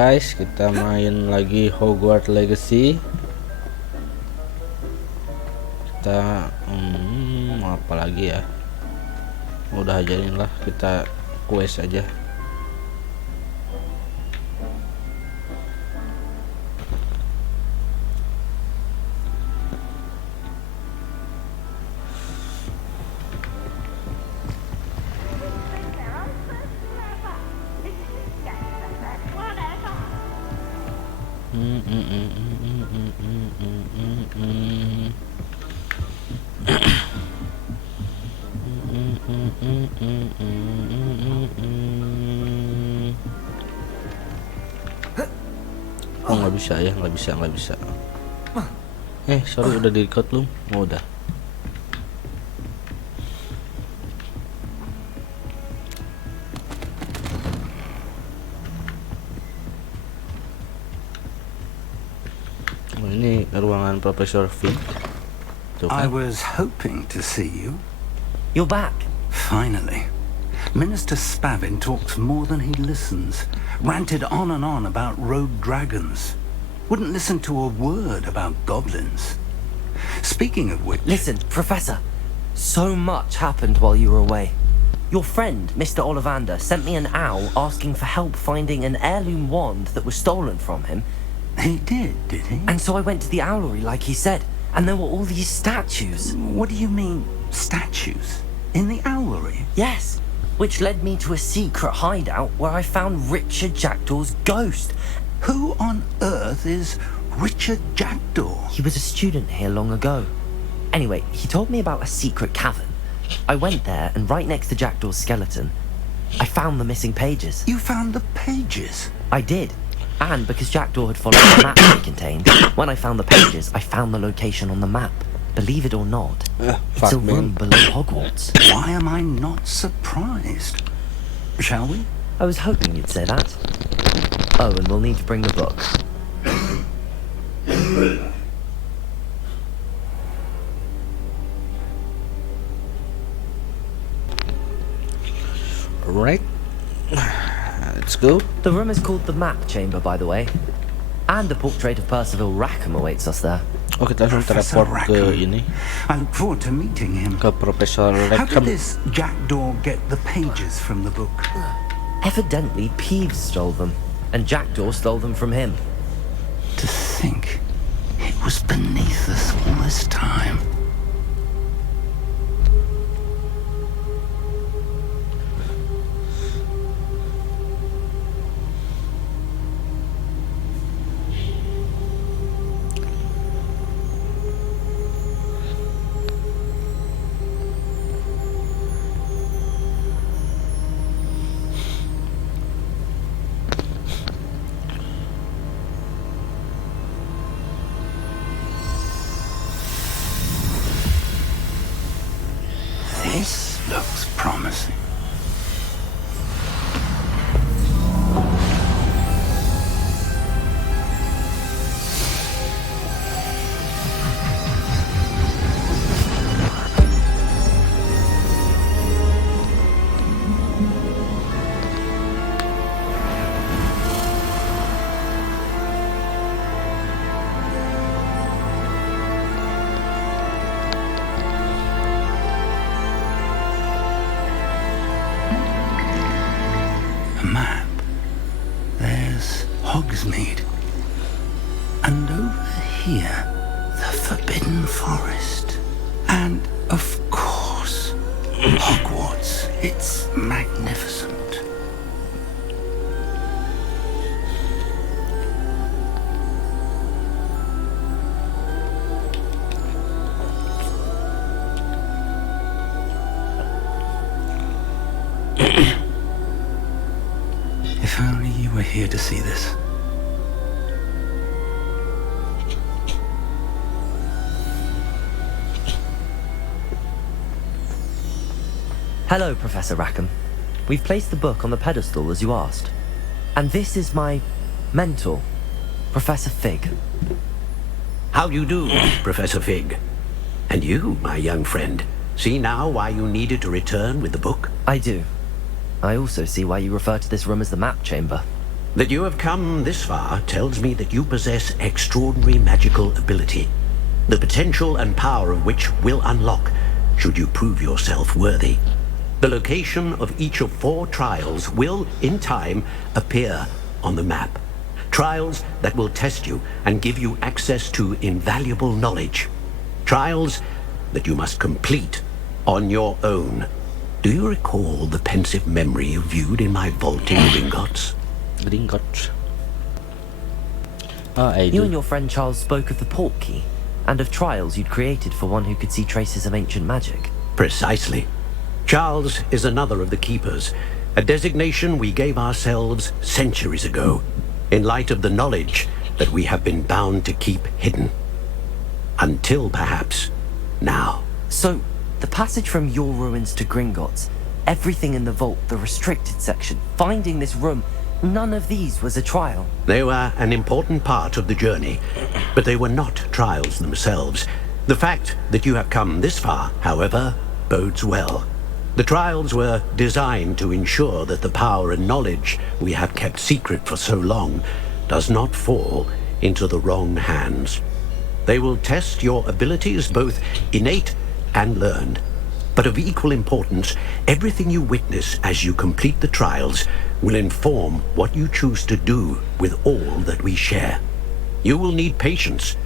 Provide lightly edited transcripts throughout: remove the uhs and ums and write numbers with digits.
guys, kita main lagi Hogwarts Legacy. Kita apa lagi ya? Udah ajarin lah, kita quest aja. Oh nggak bisa ya, nggak bisa. Sorry, udah di record belum? Oh, udah. Oh, ini ruangan Profesor Fig. I was hoping to see you. You're back. Finally. Minister Spavin talks more than he listens. Ranted on and on about rogue dragons. Wouldn't listen to a word about goblins. Speaking of which... Listen, Professor. So much happened while you were away. Your friend, Mr. Ollivander, sent me an owl asking for help finding an heirloom wand that was stolen from him. He did he? And so I went to the owlery like he said, and there were all these statues. What do you mean, statues? In the owlery? Yes, which led me to a secret hideout where I found Richard Jackdaw's ghost. Who on earth is Richard Jackdaw? He was a student here long ago. Anyway, he told me about a secret cavern. I went there, and right next to Jackdaw's skeleton, I found the missing pages. You found the pages? I did. And because Jackdaw had followed the map they contained, when I found the pages, I found the location on the map. Believe it or not, it's a room below Hogwarts. Why am I not surprised? Shall we? I was hoping you'd say that. Oh, and we'll need to bring the book. Alright, let's go. The room is called the Map Chamber, by the way. And a portrait of Percival Rackham awaits us there. Oh, kita langsung teleport ke ini, I look forward to meeting him. ke Profesor How Rackham. did this Jackdaw get the pages from the book? Evidently, Peeves stole them, and Jackdaw stole them from him. To think it was beneath us all this time. This looks promising. Map. There's Hogsmeade. And over here, the Forbidden Forest. And, of course, Hogwarts. It's magnificent. If only you were here to see this. Hello, Professor Rackham. We've placed the book on the pedestal as you asked. And this is my mentor, Professor Fig. How do you do, Professor Fig? And you, my young friend, see now why you needed to return with the book? I do. I also see why you refer to this room as the map chamber. That you have come this far tells me that you possess extraordinary magical ability, the potential and power of which will unlock should you prove yourself worthy. The location of each of 4 trials will, in time, appear on the map. Trials that will test you and give you access to invaluable knowledge. Trials that you must complete on your own. Do you recall the pensive memory you viewed in my vault in Gringotts? Gringotts. Ah, I You do. and your friend Charles spoke of the port key, and of trials you'd created for one who could see traces of ancient magic. Precisely. Charles is another of the keepers, a designation we gave ourselves centuries ago, in light of the knowledge that we have been bound to keep hidden. Until perhaps now. So, the passage from your ruins to Gringotts, everything in the vault, the restricted section, finding this room, none of these was a trial. They were an important part of the journey, but they were not trials themselves. The fact that you have come this far, however, bodes well. The trials were designed to ensure that the power and knowledge we have kept secret for so long does not fall into the wrong hands. They will test your abilities, both innate and learned. But of equal importance, everything you witness as you complete the trials will inform what you choose to do with all that we share. You will need patience.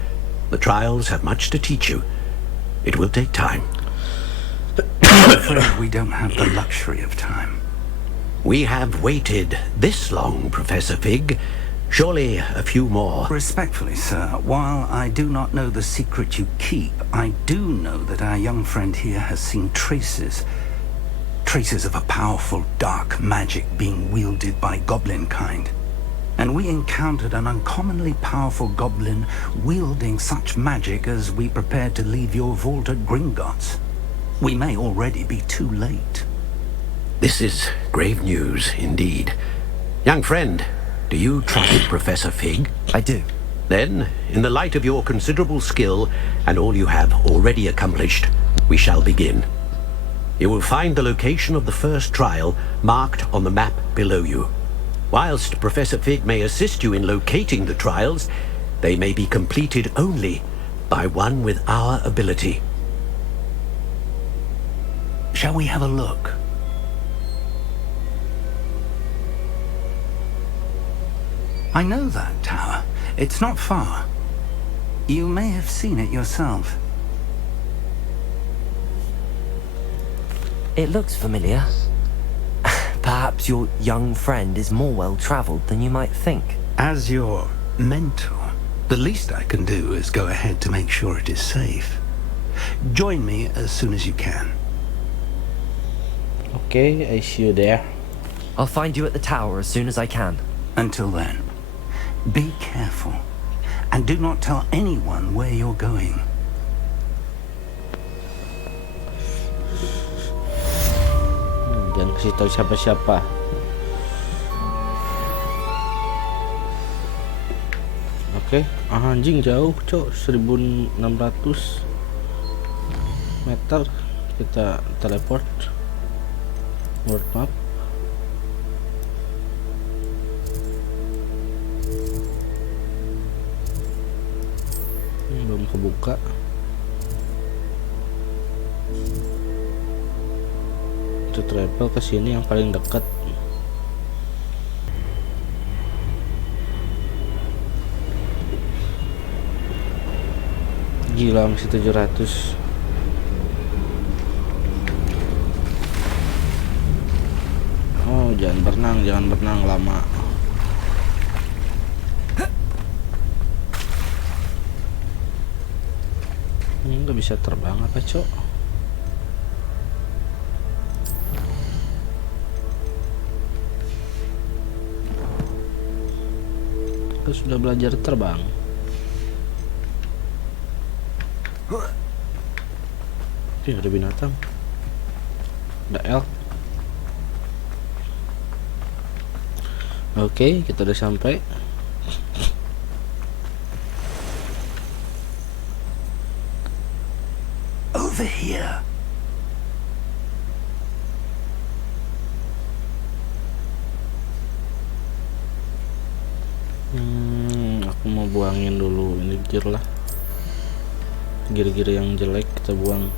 The trials have much to teach you. It will take time. I'm afraid we don't have the luxury of time. We have waited this long, Professor Fig. Surely a few more. Respectfully, sir, while I do not know the secret you keep, I do know that our young friend here has seen traces of a powerful dark magic being wielded by goblin kind. And we encountered an uncommonly powerful goblin wielding such magic as we prepared to leave your vault at Gringotts. We may already be too late. This is grave news indeed. Young friend, do you trust Professor Fig? I do. Then, in the light of your considerable skill and all you have already accomplished, we shall begin. You will find the location of the first trial marked on the map below you. Whilst Professor Fig may assist you in locating the trials, they may be completed only by one with our ability. Shall we have a look? I know that tower. It's not far. You may have seen it yourself. It looks familiar. Perhaps your young friend is more well-traveled than you might think. As your mentor, the least I can do is go ahead to make sure it is safe. Join me as soon as you can. Okay, I see you there. I'll find you at the tower as soon as I can. Until then, be careful. And do not tell anyone where you're going. Jangan kasih tahu siapa-siapa. Oke, anjing jauh, cok. 1600 meter kita teleport. World map. Belum kebuka. To travel ke sini yang paling dekat. Gila, masih 700. Oh, jangan berenang lama. Ini nggak bisa terbang apa, cok? Kita sudah belajar terbang. Ini ada binatang. Ada elk. Oke, kita udah sampai. Over here. Aku mau buangin dulu ini gear lah. Gear-gear yang jelek kita buang.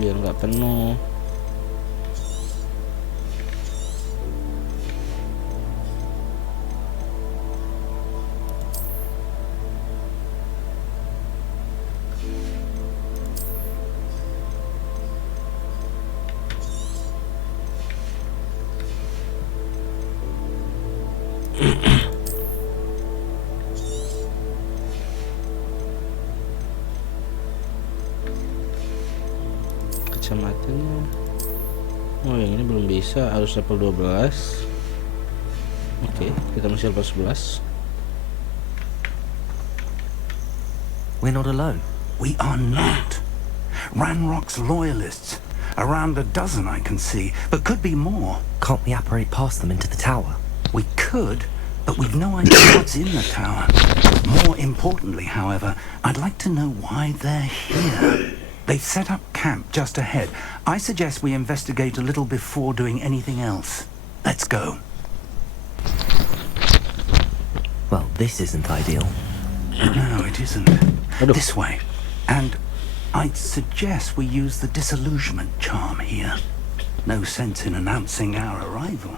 Biar nggak penuh. Kacamatanya, oh yang ini belum bisa, harus level 12. Oke, kita masih level 11. We're not alone. We are not. Ranrock's loyalists. Around a dozen I can see, but could be more. Can't we apparate past them into the tower? We could, but we've no idea what's in the tower. More importantly, however, I'd like to know why they're here. They've set up camp just ahead. I suggest we investigate a little before doing anything else. Let's go. Well, this isn't ideal. No, it isn't. This way. And I'd suggest we use the disillusionment charm here. No sense in announcing our arrival.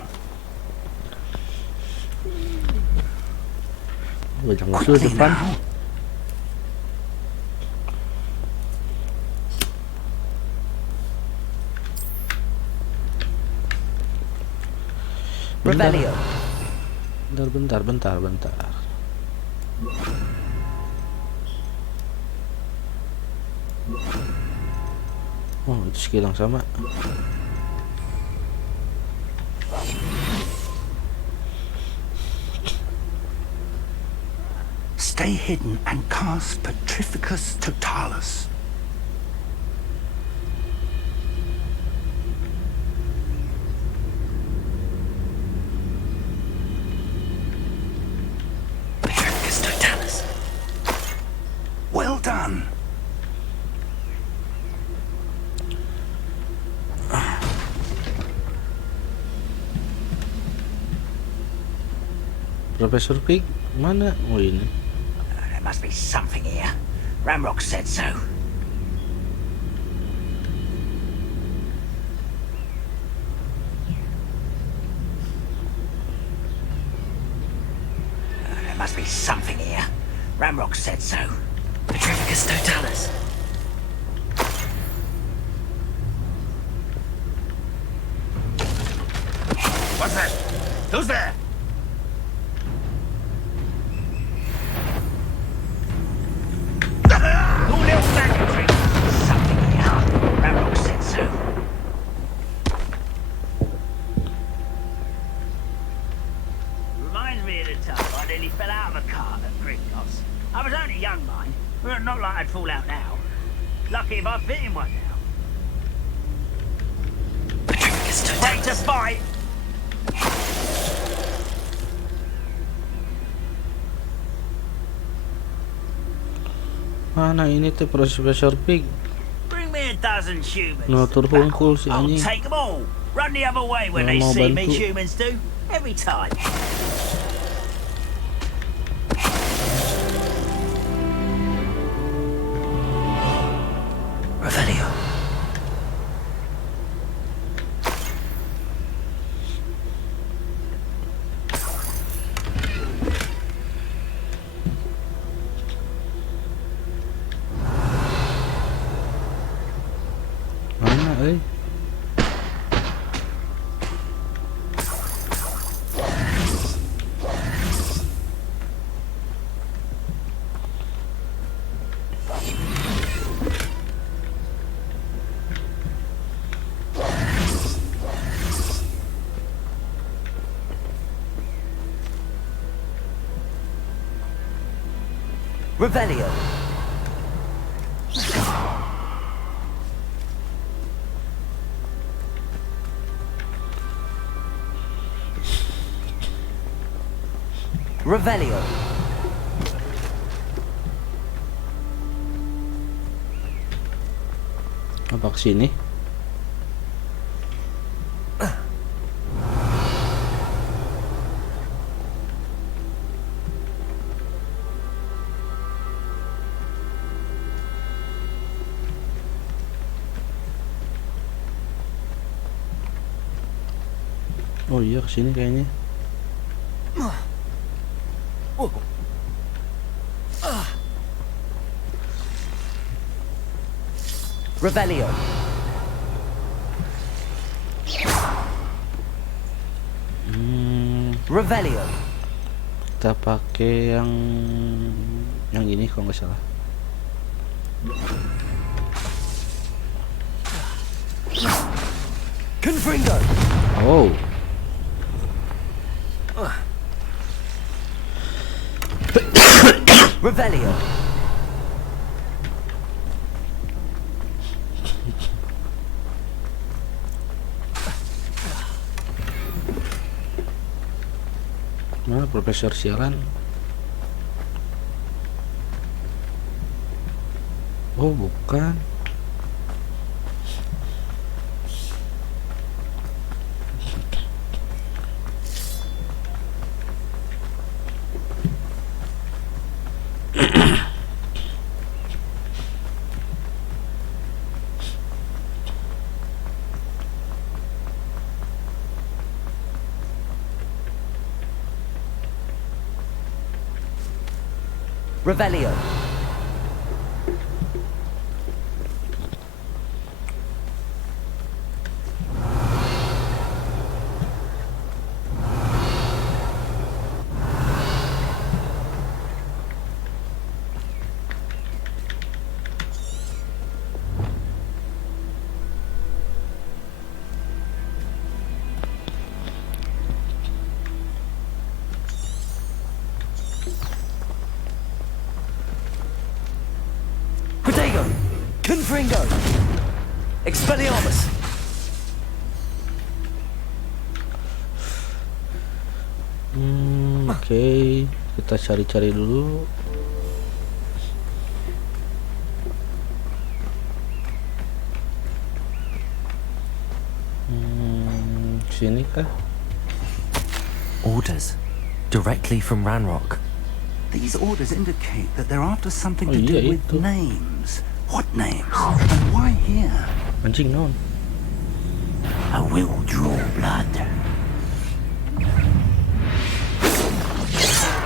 Quickly now. Revelio. Bentar. Oh, itu skill yang sama. Stay hidden and cast Petrificus Totalis. Petrificus Totalis. Well done. Profesor Pig mana? Oh ini. There must be something here. Ramrock said so. There must be something here. Ramrock said so. Petrificus Totalis. What's that? Who's there? Who little secretary? Something here. Ramrock said so. Reminds me of the time I nearly fell out of a cart at Gringos. I was only young, mind. But not like I'd fall out now. Lucky if I bit in one now. Petrificus Take to Totalis. fight. Mana ini tuh Profesor Pig? Bring me a dozen humans. Notur hungkul si I'll anjing. take them all. Run the other way when they Nggak mau see me. bantu. Humans do every time. Revelio. Mana eh? Revelio. Revelio. Apa kesini? Oh iya kesini kayaknya. Revelio. Revelio. Kita pakai yang ini kalau nggak salah. Confringo. Oh. Revelio. Mana Profesor sialan? Oh bukan. Revelio. Protego. Confringo. Expelliarmus. Oke, kita cari-cari dulu. Sini kah? Orders. Directly from Ranrock. These orders indicate that they're after something Oh, to do iya, with itu. names. What names? And why here? Anjing non. I will draw blood.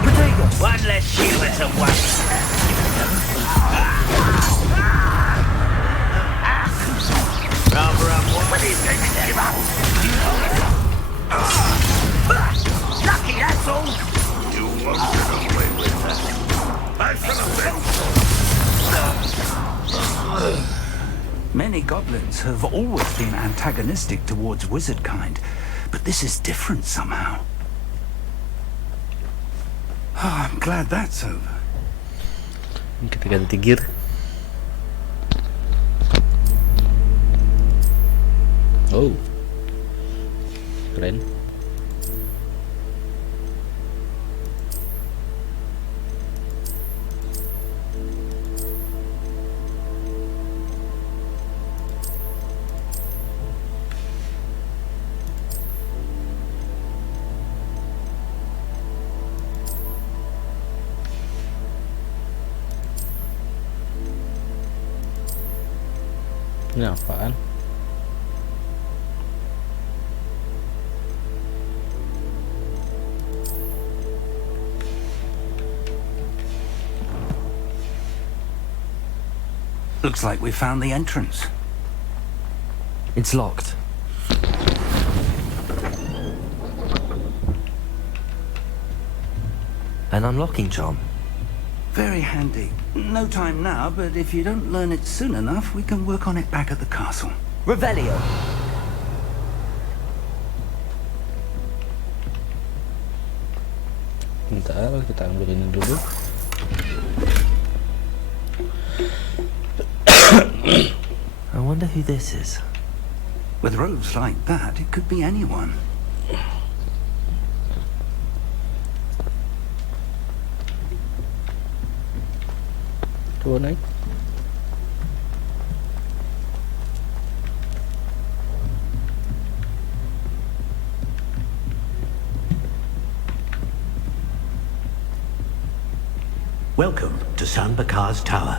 Protego. One less human to waste. What is this? Lucky, that's all. You won't get away with that. I shall avenge. Many goblins have always been antagonistic towards wizard kind, but this is different somehow. Oh, I'm glad that's over. Kita ganti gear. Oh, keren. Ini apaan? Looks like we found the entrance. It's locked. An unlocking charm. Very handy. No time now, but if you don't learn it soon enough, we can work on it back at the castle. Revelio. Bentar, kita ambil ini dulu. I wonder who this is. With robes like that, it could be anyone. Coba naik. Welcome to Sanbakar's Tower.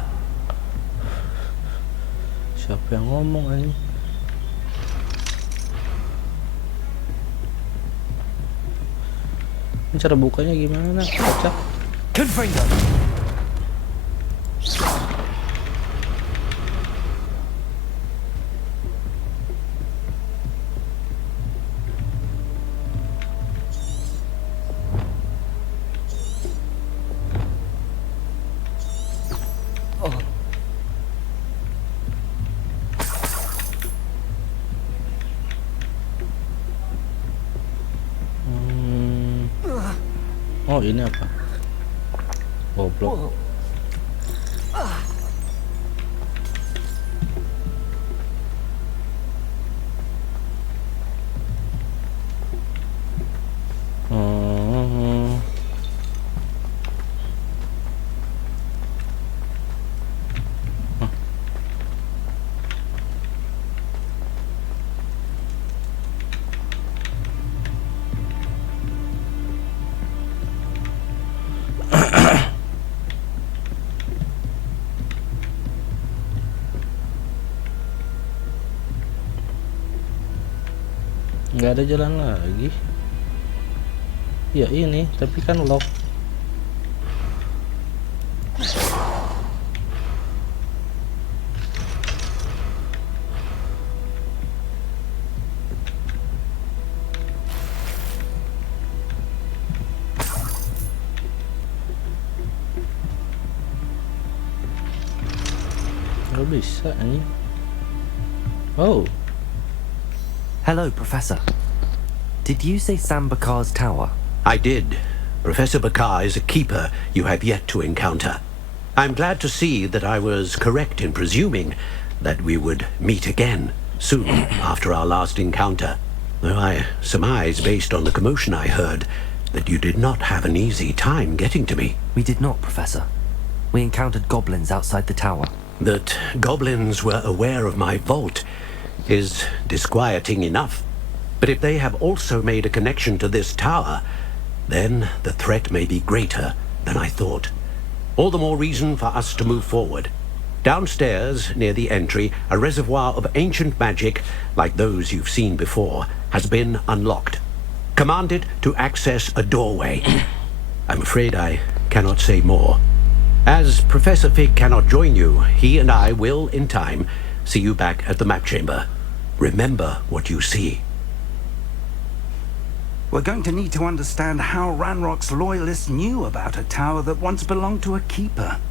Siapa yang ngomong ini? Ini cara bukanya gimana? Pecah. Confringo! Oh ini apa? Goblok. Nggak ada jalan lagi. Ya ini, tapi kan lock. Nggak bisa ini. Oh. Hello, Professor. Did you say Sambakar's tower? I did. Professor Bakar is a keeper you have yet to encounter. I'm glad to see that I was correct in presuming that we would meet again soon after our last encounter. Though I surmise, based on the commotion I heard, that you did not have an easy time getting to me. We did not, Professor. We encountered goblins outside the tower. That goblins were aware of my vault is disquieting enough. But if they have also made a connection to this tower, then the threat may be greater than I thought. All the more reason for us to move forward. Downstairs, near the entry, a reservoir of ancient magic, like those you've seen before, has been unlocked. Command it to access a doorway. I'm afraid I cannot say more. As Professor Fig cannot join you, he and I will, in time, see you back at the map chamber. Remember what you see. We're going to need to understand how Ranrock's loyalists knew about a tower that once belonged to a keeper.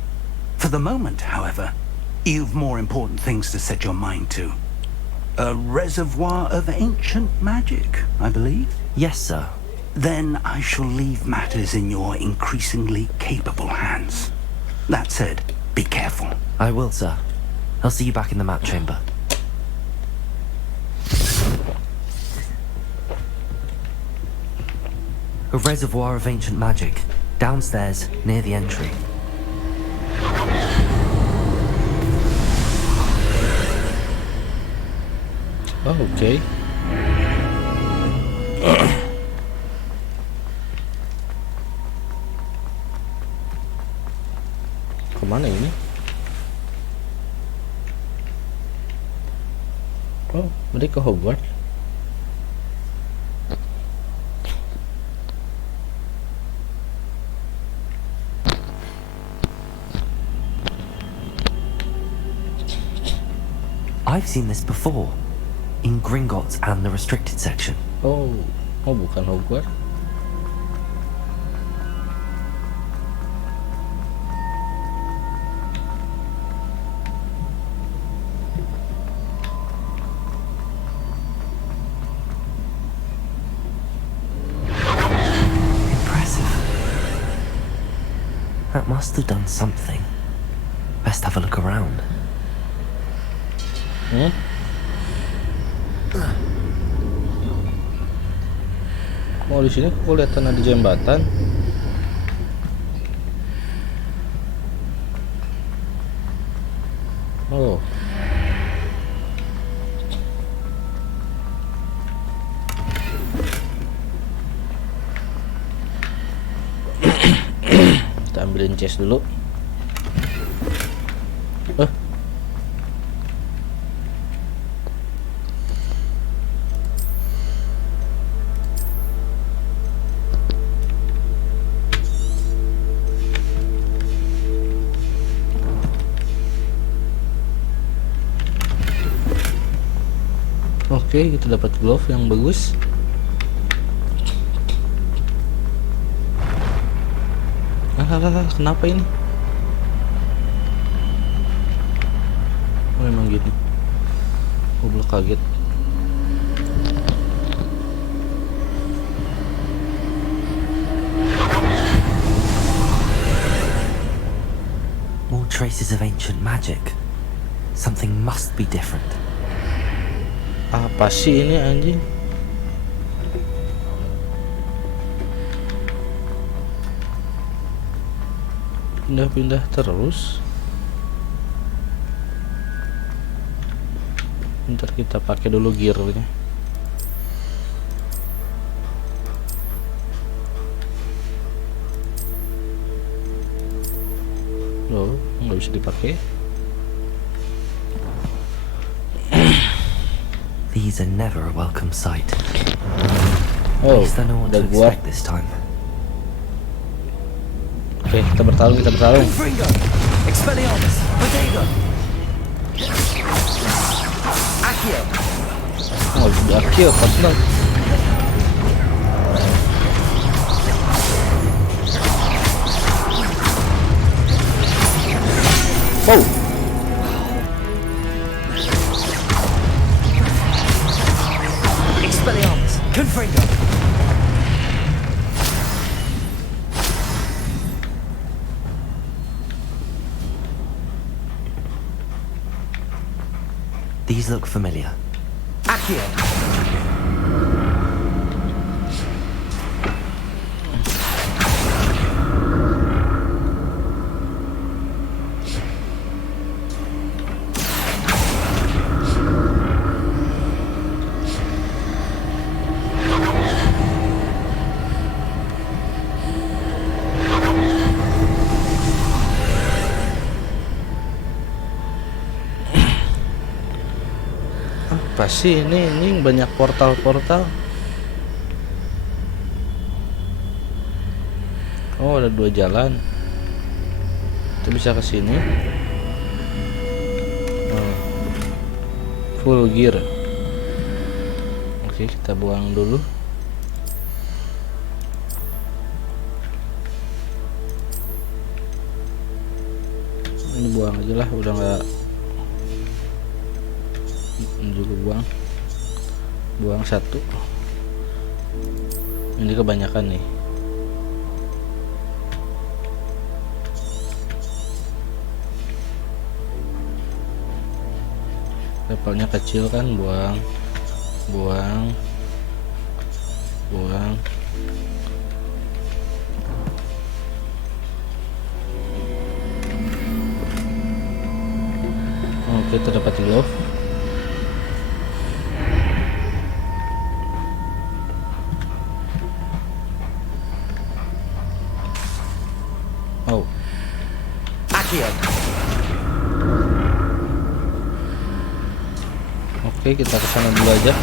For the moment, however, you've more important things to set your mind to. A reservoir of ancient magic, I believe. Yes, sir. Then I shall leave matters in your increasingly capable hands. That said, be careful. I will, sir. I'll see you back in the map chamber. A reservoir of ancient magic, downstairs, near the entry. Oh, okay. Kemana ini? Oh, mereka ke Hogwarts. I've seen this before, in Gringotts and the restricted section. Oh, bukan Hogwarts. Impressive. That must have done something. Best have a look around. Oh, di sini kok kelihatan ada jembatan. Oh. Kita ambilin chest dulu. Eh. Oke, kita dapat glove yang bagus. Kenapa ini? Oh, memang gini. Goblok, kaget. More traces of ancient magic. Something must be different. Apa sih ini anjing? Pindah-pindah terus. Ntar kita pakai dulu gearnya. Loh, nggak bisa dipakai. These are never a welcome sight. At Oh, least I know what ada to gua. expect this time. Oke, kita bertarung. Fringo! Expelliarmus! Bodega! Accio! Oh, Akio, pas. Wow. Expelliarmus! Confringo! These look familiar. Accio! Apa sih ini banyak portal-portal. Oh, ada 2 jalan. Kita bisa ke sini. Oh. Full gear. Oke, kita buang dulu. Ini buang aja lah, udah nggak. Ini juga buang 1. Ini kebanyakan nih. Levelnya kecil kan, buang. Oke, kita dapat glove. Oh, Accio! oke, kita kesana dulu aja.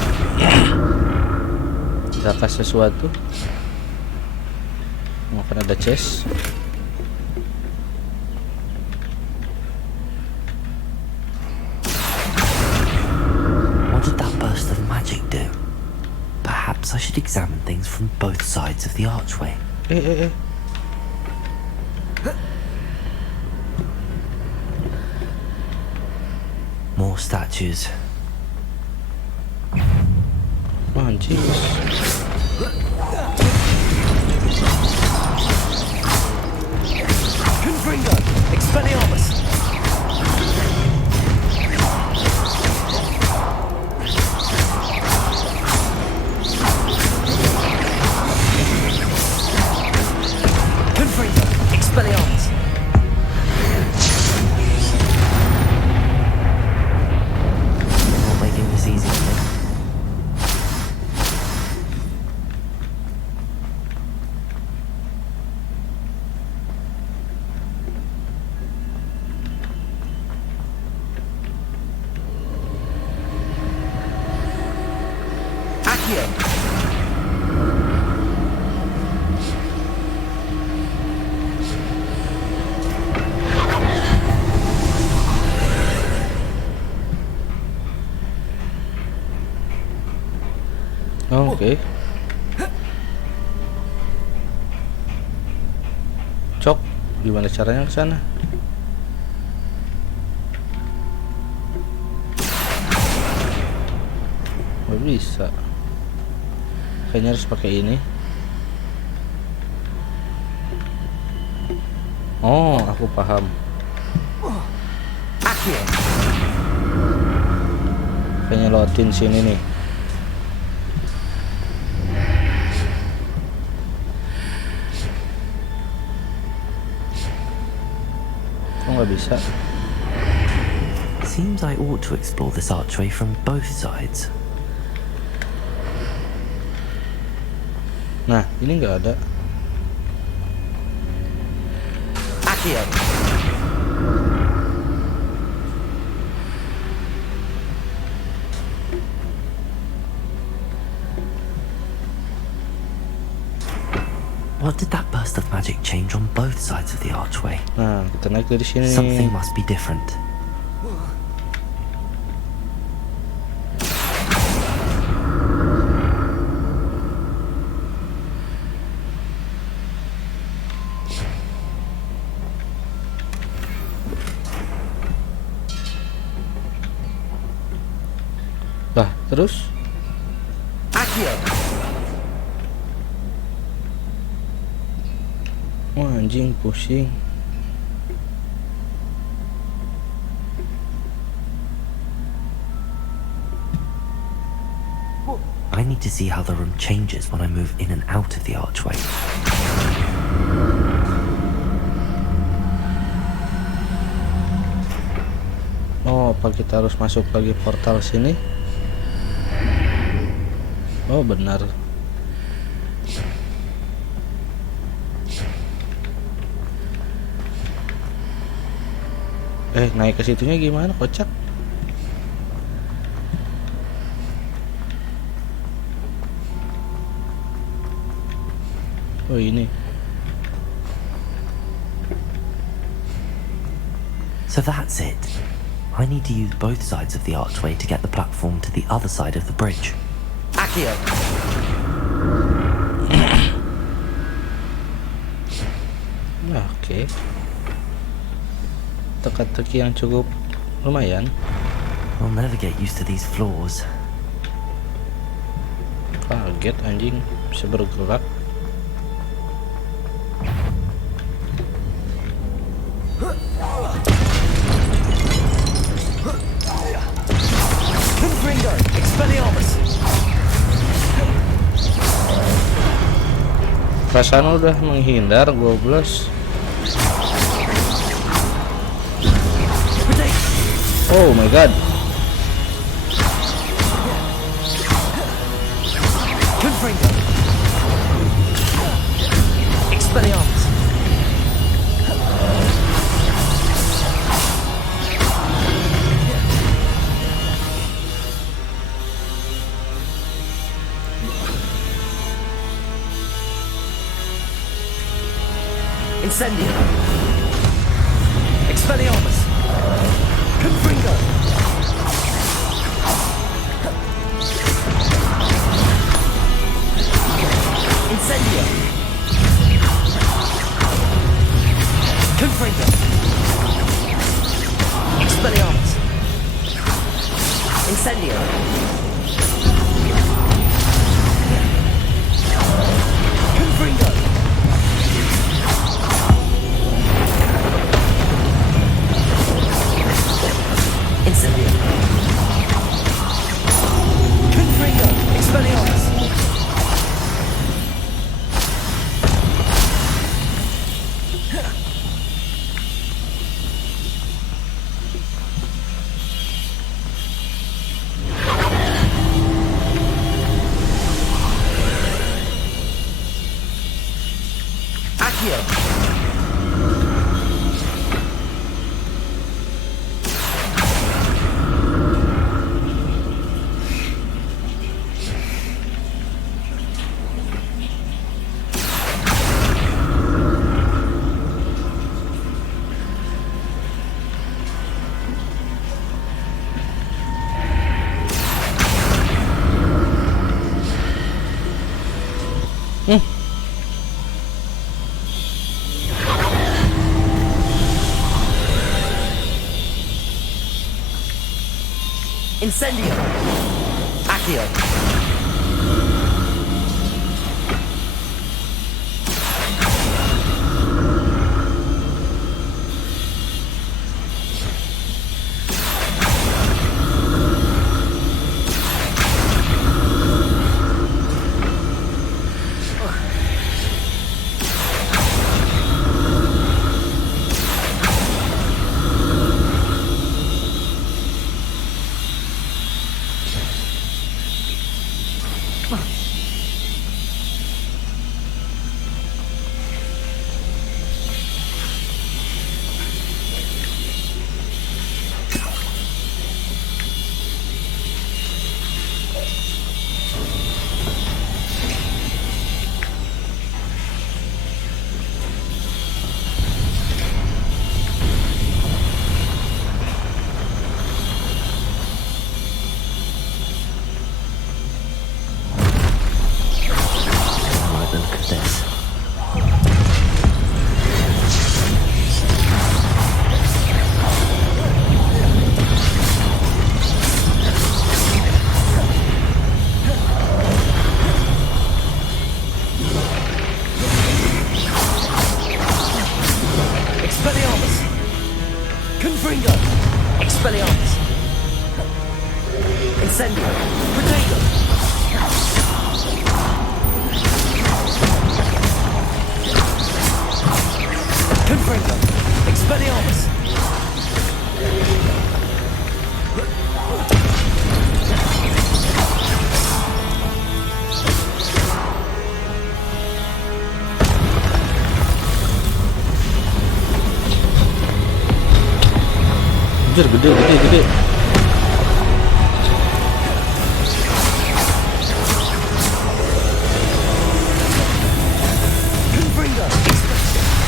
Kita kasih sesuatu. Mungkin ada chest. What did that burst of magic do? Perhaps I should examine things from both sides of the archway. More statues. Anjing. Confringo! Expelliarmus! Confringo! Expelliarmus! Not making this easy on me. Accio. Oke. Cok, gimana caranya ke sana? Gak bisa. Kayaknya harus pakai ini. Oh, aku paham. Accio. Kayaknya loadin sini nih. Kok nggak bisa? Seems I ought to explore this archway from both sides. Nah, ini nggak ada. Accio. What did that burst of magic change on both sides of the archway? Nah, kita naik dari sini. Something must be different. Lah, terus? Accio. Wah, anjing pusing. I need to see how the room changes when I move in and out of the archway. Oh, apa kita harus masuk lagi portal sini? Oh, benar. Naik ke situnya gimana, kocak? Oh, ini. So that's it. I need to use both sides of the archway to get the platform to the other side of the bridge. Accio. Nah, oke. Teka-teki yang cukup lumayan. I'll never get used to these floors. Kaget anjing, bisa bergerak. Perasaan udah menghindar, goblos. Oh my god. Expelliarmus. Incendio. Expelliarmus. Confringo. Incendio. Confringo. Expelliarmus. Incendio. Confringo. Incendio. Confringo. Expelliarmus. Incendio. Accio. Gede.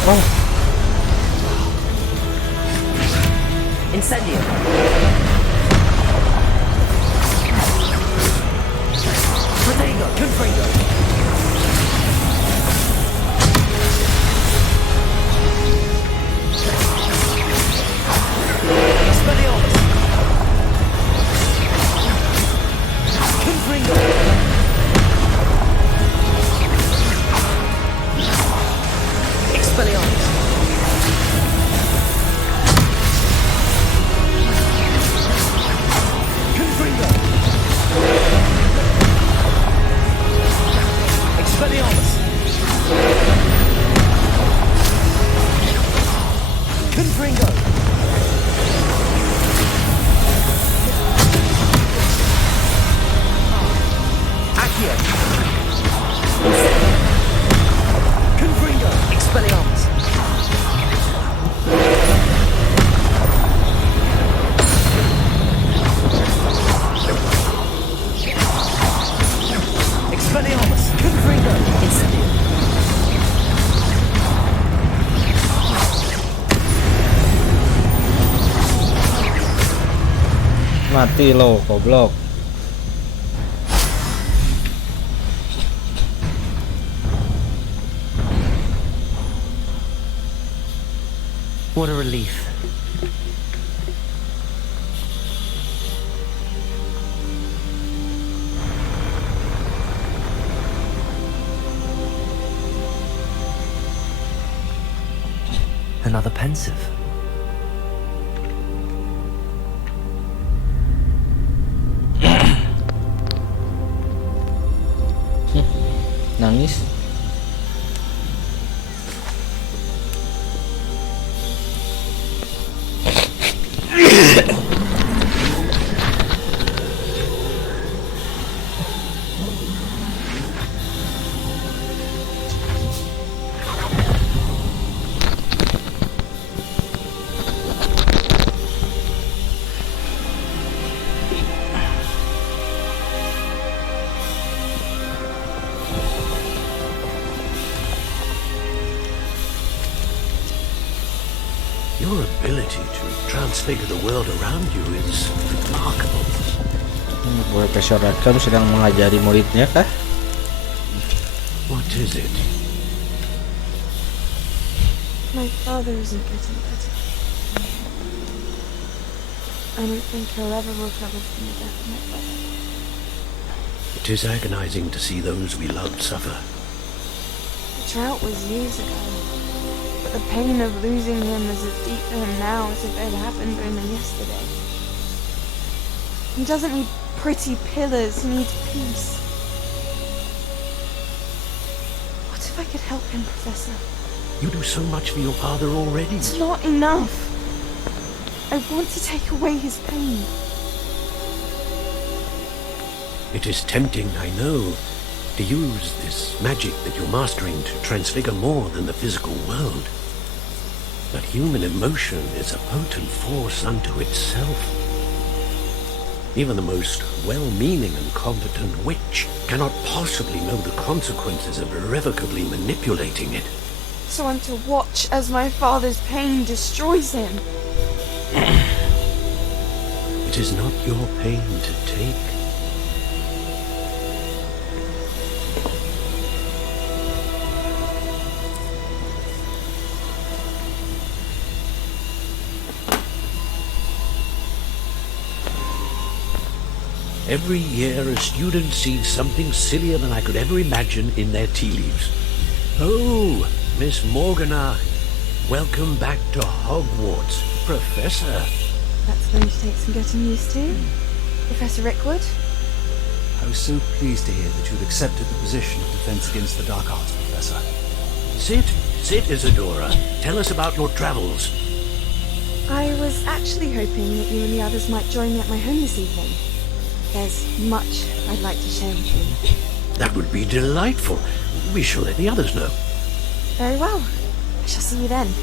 Oh, Incendio. Protego. Confringo. Expelliarmus. Confringo. Expelliarmus. Confringo. Expelliarmus. Confringo. Accio. Confringo. Expelliarmus. Expelliarmus. Confringo. Incendio. mati lo, goblok. What a relief. Another pensive. Nangis. Your ability to transfigure the world around you is remarkable. Profesor Rackham sedang mengajari muridnya kah? What is it? My father isn't getting better. I don't think he'll ever recover from the death of my brother. It is agonizing to see those we loved suffer. The drought was years ago, but the pain of losing him is as deep for him now as if it had happened only yesterday. He doesn't need pretty pillars, he needs peace. What if I could help him, Professor? You do so much for your father already. It's not enough. I want to take away his pain. It is tempting, I know, to use this magic that you're mastering to transfigure more than the physical world. But human emotion is a potent force unto itself. Even the most well-meaning and competent witch cannot possibly know the consequences of irrevocably manipulating it. So I'm to watch as my father's pain destroys him. It is not your pain to take. Every year a student sees something sillier than I could ever imagine in their tea leaves. Oh, Miss Morgana, welcome back to Hogwarts, Professor. That's going to take some getting used to. Professor Rickwood? I was so pleased to hear that you'd accepted the position of Defense Against the Dark Arts, Professor. Sit, Isadora. Tell us about your travels. I was actually hoping that you and the others might join me at my home this evening. There's much I'd like to share with you. That would be delightful. We shall let the others know. Very well. I shall see you then.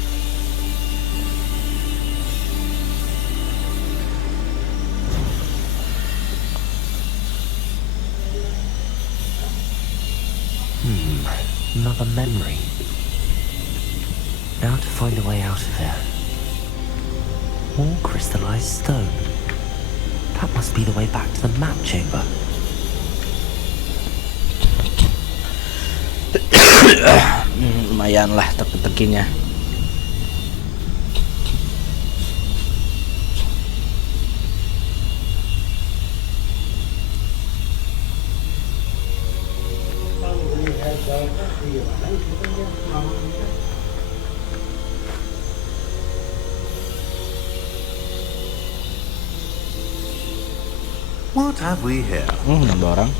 Another memory. Now to find a way out of here. More crystallized stone. That must be the way back to the map chamber. Lumayan lah teka-tekinya. What have we here? Nambah orang.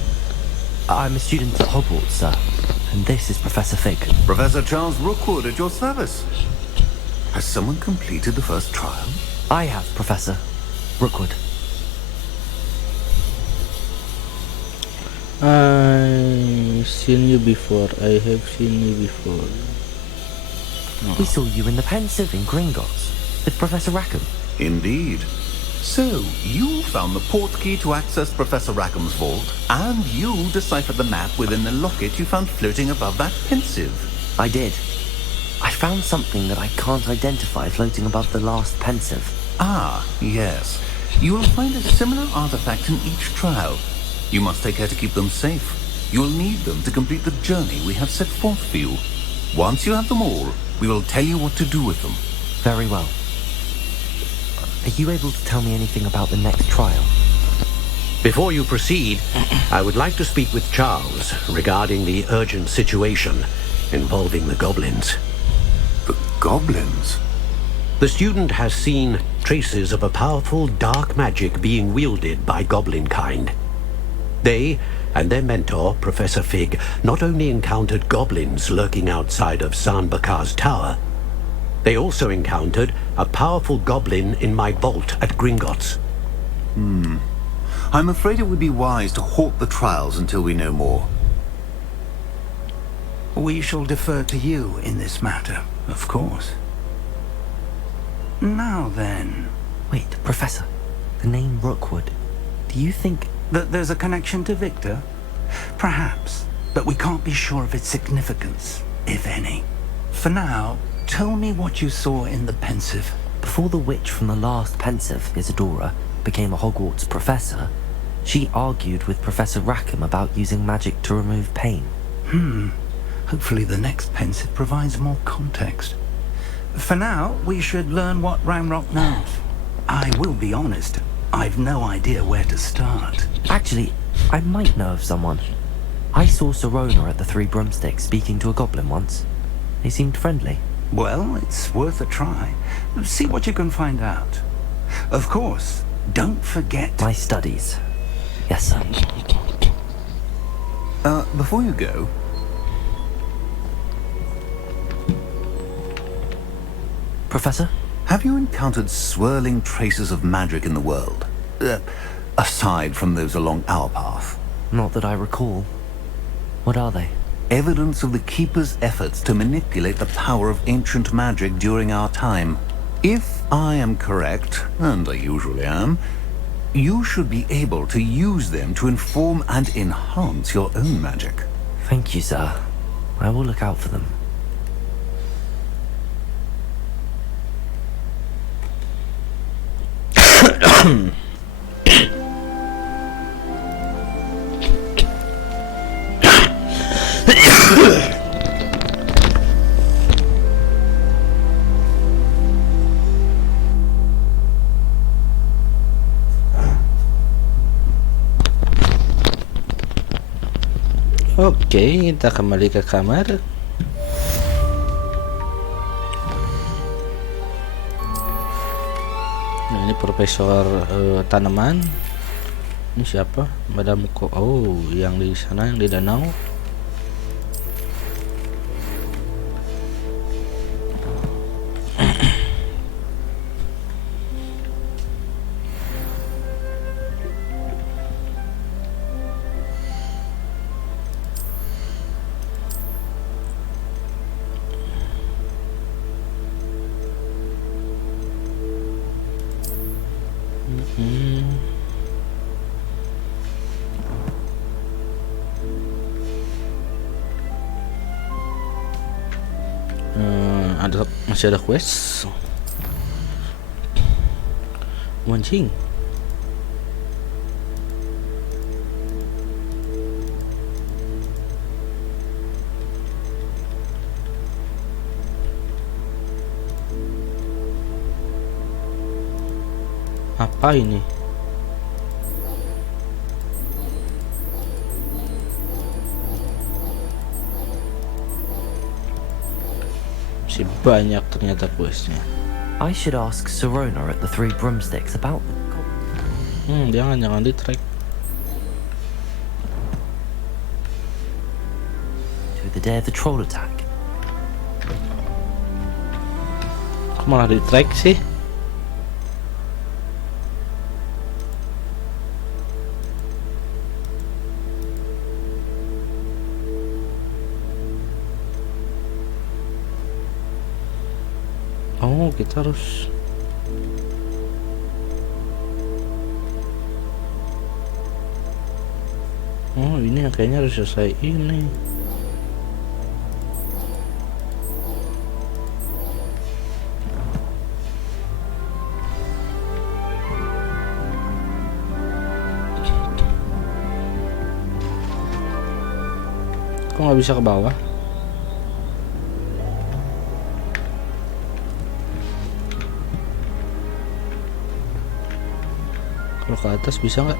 I'm a student at Hogwarts, sir. And this is Professor Fig. Professor Charles Rookwood at your service. Has someone completed the first trial? I have, Professor. Rookwood. I've seen you before. I have seen you before. We saw you in the Pensive in Gringotts with Professor Rackham. Indeed. So, you found the portkey to access Professor Rackham's vault, and you deciphered the map within the locket you found floating above that pensive. I did. I found something that I can't identify floating above the last Pensive. Ah, yes. You will find a similar artifact in each trial. You must take care to keep them safe. You'll need them to complete the journey we have set forth for you. Once you have them all, we will tell you what to do with them. Very well. Are you able to tell me anything about the next trial? Before you proceed, I would like to speak with Charles regarding the urgent situation involving the goblins. The goblins? The student has seen traces of a powerful dark magic being wielded by goblin kind. They and their mentor, Professor Fig, not only encountered goblins lurking outside of San Bakar's tower, they also encountered a powerful goblin in my vault at Gringotts. I'm afraid it would be wise to halt the trials until we know more. We shall defer to you in this matter, of course. Now then, Wait, Professor. The name Rookwood. Do you think... that there's a connection to Victor? Perhaps, but we can't be sure of its significance, if any. For now, tell me what you saw in the Pensive. Before the witch from the last Pensive, Isadora, became a Hogwarts professor, she argued with Professor Rackham about using magic to remove pain. Hopefully the next Pensive provides more context. For now, we should learn what Ranrock knows. I will be honest, I've no idea where to start. Actually, I might know of someone. I saw Sirona at the Three Broomsticks speaking to a goblin once. They seemed friendly. Well, it's worth a try. See what you can find out. Of course, don't forget... My studies. Yes, sir. Before you go... Professor? Have you encountered swirling traces of magic in the world? Aside from those along our path? Not that I recall. What are they? Evidence of the Keeper's efforts to manipulate the power of ancient magic during our time. If I am correct, and I usually am, you should be able to use them to inform and enhance your own magic. Thank you, sir. I will look out for them. Oke, kita kembali ke kamar. Nah, ini profesor tanaman. Ini siapa? Madam Ko. Oh, yang di sana, yang di danau. Masih ada quest mancing. Apa ini? Banyak ternyata questnya. I should ask Sirona at the Three Broomsticks about the... jangan di track. To the day of the troll attack. Kok malah di track sih? Oh, kita harus ini yang kayaknya harus selesai ini. Kok nggak bisa ke bawah? Kalau ke atas bisa nggak?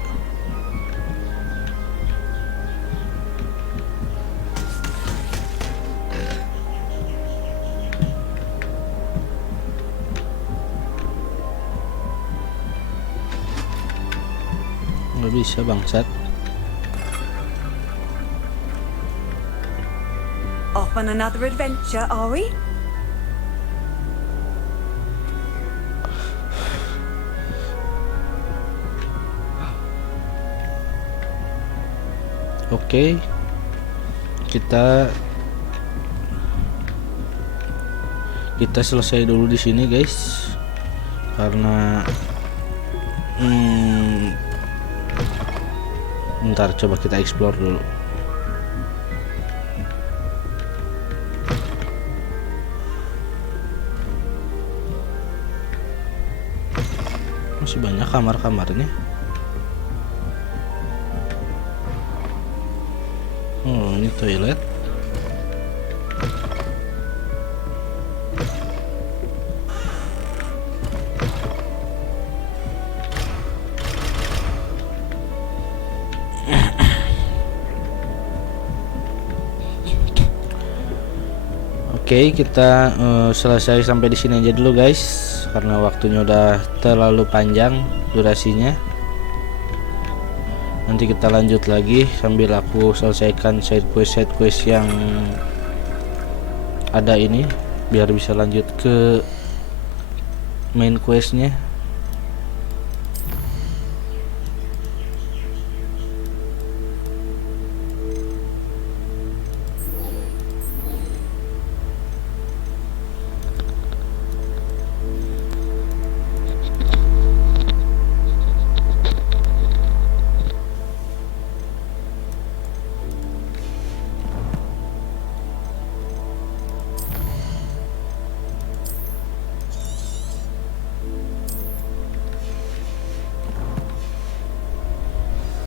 Nggak bisa bangsat. Off on another adventure, are we? Oke, kita selesai dulu di sini guys, karena ntar coba kita explore dulu. Masih banyak kamar-kamarnya. Oh, ini toilet. Oke, kita selesai sampai di sini aja dulu guys, karena waktunya udah terlalu panjang durasinya. Nanti kita lanjut lagi sambil aku selesaikan side quest yang ada ini, biar bisa lanjut ke main questnya.